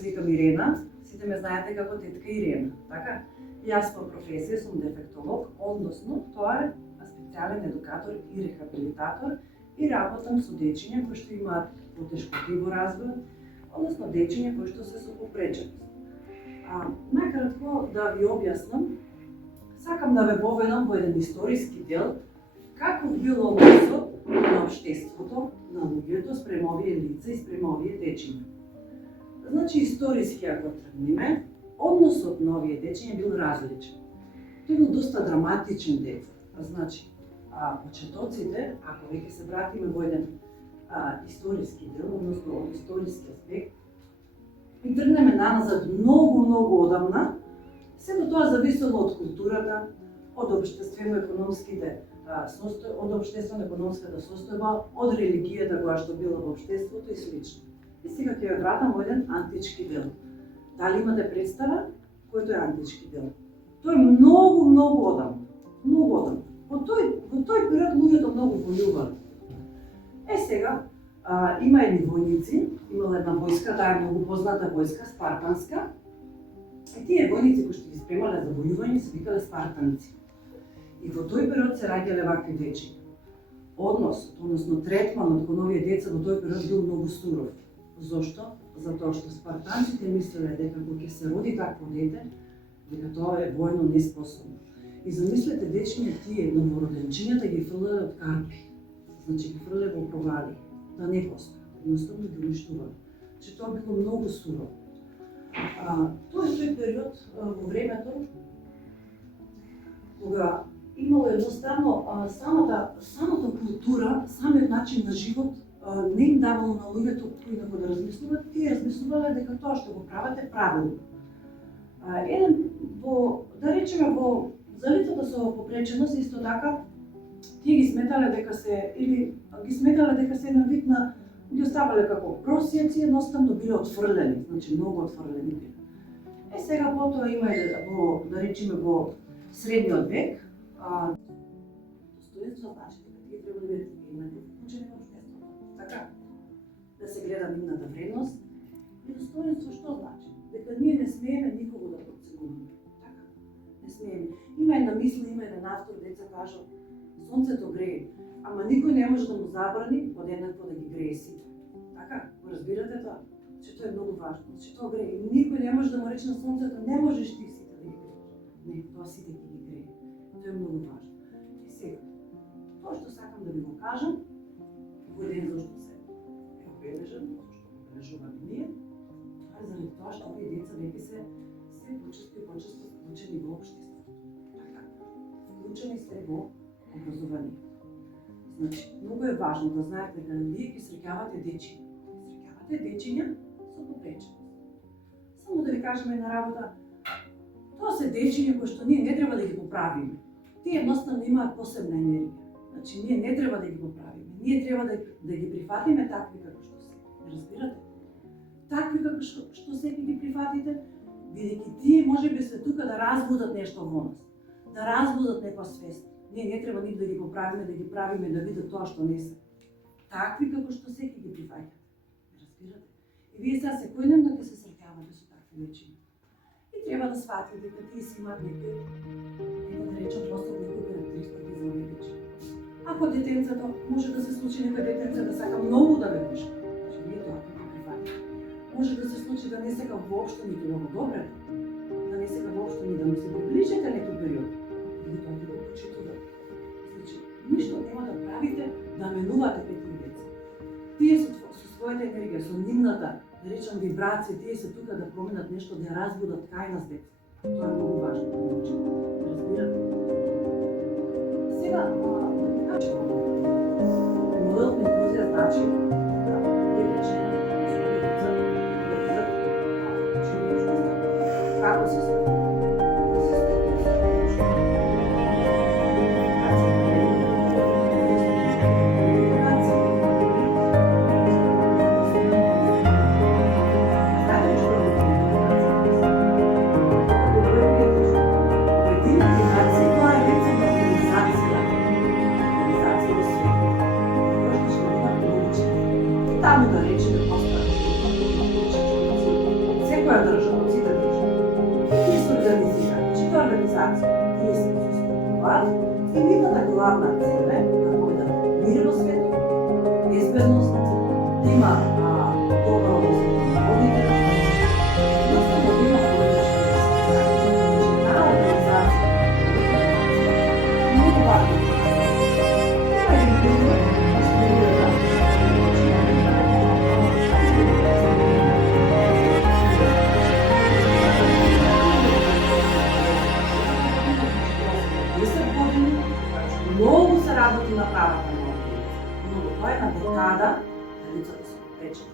се викам Ирена, сите ме знаете како тетка Ирена, така? Јас по професија сум дефектолог, односно тоа е специјален едукатор и рехабилитатор и работам со дечиња кои што имаат потешкоти во развојот, односно дечиња кои што се со попреченост. Најкратко да ви објаснам, сакам да ве поведам во еден историски дел каков бил односот на општеството, на луѓето спрема овие лица и спрема овие дечиња. Значи, историски ако тргнеме, односот на овие дечиња бил различен. Тој бил доста драматичен дел. Значи, почетоците, ако веќе се вратиме во еден историски дел, односно од историски аспект, и тргнеме наназад многу одамна, сето тоа зависело од културата, од општествено-економските од општествено-економската состојба, од религијата која што била во општеството и слично. И сега ќе ја вратам во еден антички дел. Дали имате представа кој тој антички дел? Тој е многу одамна. Многу одамна. Во тој период луѓето многу војувале. Сега има едни војници, имала една војска, таа е многу позната војска, спартанска. И тие војници кои што ги спремале за војување се викале спартанци. И во тој период се раѓале вакви дечиња. Односно третманот кон овие деца во тој период бил многу суров. Зошто? Затоа што спартанците мислеле дека кога ќе се роди такво дете, дека тоа е војно неспособно. И замислете дечиња тие новороденчињата ги фрлале од карпи. Значи ги фрлале во провали, да не постои. Едноставно ги уништувале. Че тоа било многу сурово. Тоа е тој период во времето кога имало едноставно самата култура, самиот начин на живот не им давало на луѓето кои да размислуват, тие размислувале дека тоа што го прават е правилно. Да речеме во за лицата со попреченост исто така тие ги сметале дека се еден вид на ги оставале како просјеци, едноставно биле отфрлени, значи многу отфрлени биле. Сега потоа има да речеме во средниот век, достоинство значи дека тие треба да бидат имени вклучени во општеството. Така, да се гледа нивната вредност и достоинство што значи? Дека ние не смееме никого да потценуваме. Така, не смееме. Има една мисла, има еден автор, деца кажа, сонцето грее, ама никој не може да му забрани подеднакво да ги грее сите. Така, го разбирате тоа? Че тоа е многу важно, че тоа грее. Никој не може да му рече на сонцето, не можеш ти сите да ги грееш. Не, тоа сите ги грее. Тоа е многу важно. И сега, тоа што сакам да ви го кажам, во ден зашто се обележам, зашто го обележуваме ние, тоа е заради тоа што овие деца веќе се почесто и почесто вклучени во општеството. Така, вклучени се во образование. Значи, многу е важно да знаете дека вие ги среќавате дечиња. Среќавате дечиња со попреченост. Само да ви кажеме една работа, тоа се дечиња кои што ние не треба да ги поправиме. Тие едноставно имаат посебна енергија. Значи, ние не треба да ги поправиме. Ние треба да ги прифатиме такви како што се. Разбирате? Такви како што се ги прифатите, бидејќи тие можеби се тука да разбудат нешто во нас, да разбудат некоја свест. Ние не треба ниту да ги поправиме, да ги правиме да видат тоа што не се. Такви како што се ги прифаќате. Разбирате? И вие сега секојдневно ќе се среќавате со такви дечиња. И треба да сватите дека тие си имаат некои, да речем, некои карактеристики за овие дечиња. Ако детенцето може да се случи некој детенце да сака многу да ве пушка, значи вие тоа ќе го прифатите. Може да се случи да не сака воопшто ниту да го добрете, да не сака воопшто ни да му се приближите некој период. Вие тоа ќе го почитувате. Значи, ништо нема да правите да менувате тие деца. Тие со својата енергија, со нивната, да речам, вибрација, тие се тука да променат нешто, да разбудат кај нас деца. Тоа е многу важно да научите. Разбирате? Сега, да кажем, моделот на инклузија значи да вие речеме како се случи? секоја држава, сите држави, тие се организираат. Чита организација, тие се состојуваат и нивната главна цел е да поведат мир во светот, безбедност, да има добро однос на народите, едноставно да има политички институции. Таа организација е многу важна. Има един пример, инспирирана многу се работи на правата на овие, но тоа е на декада на лицата се попречат.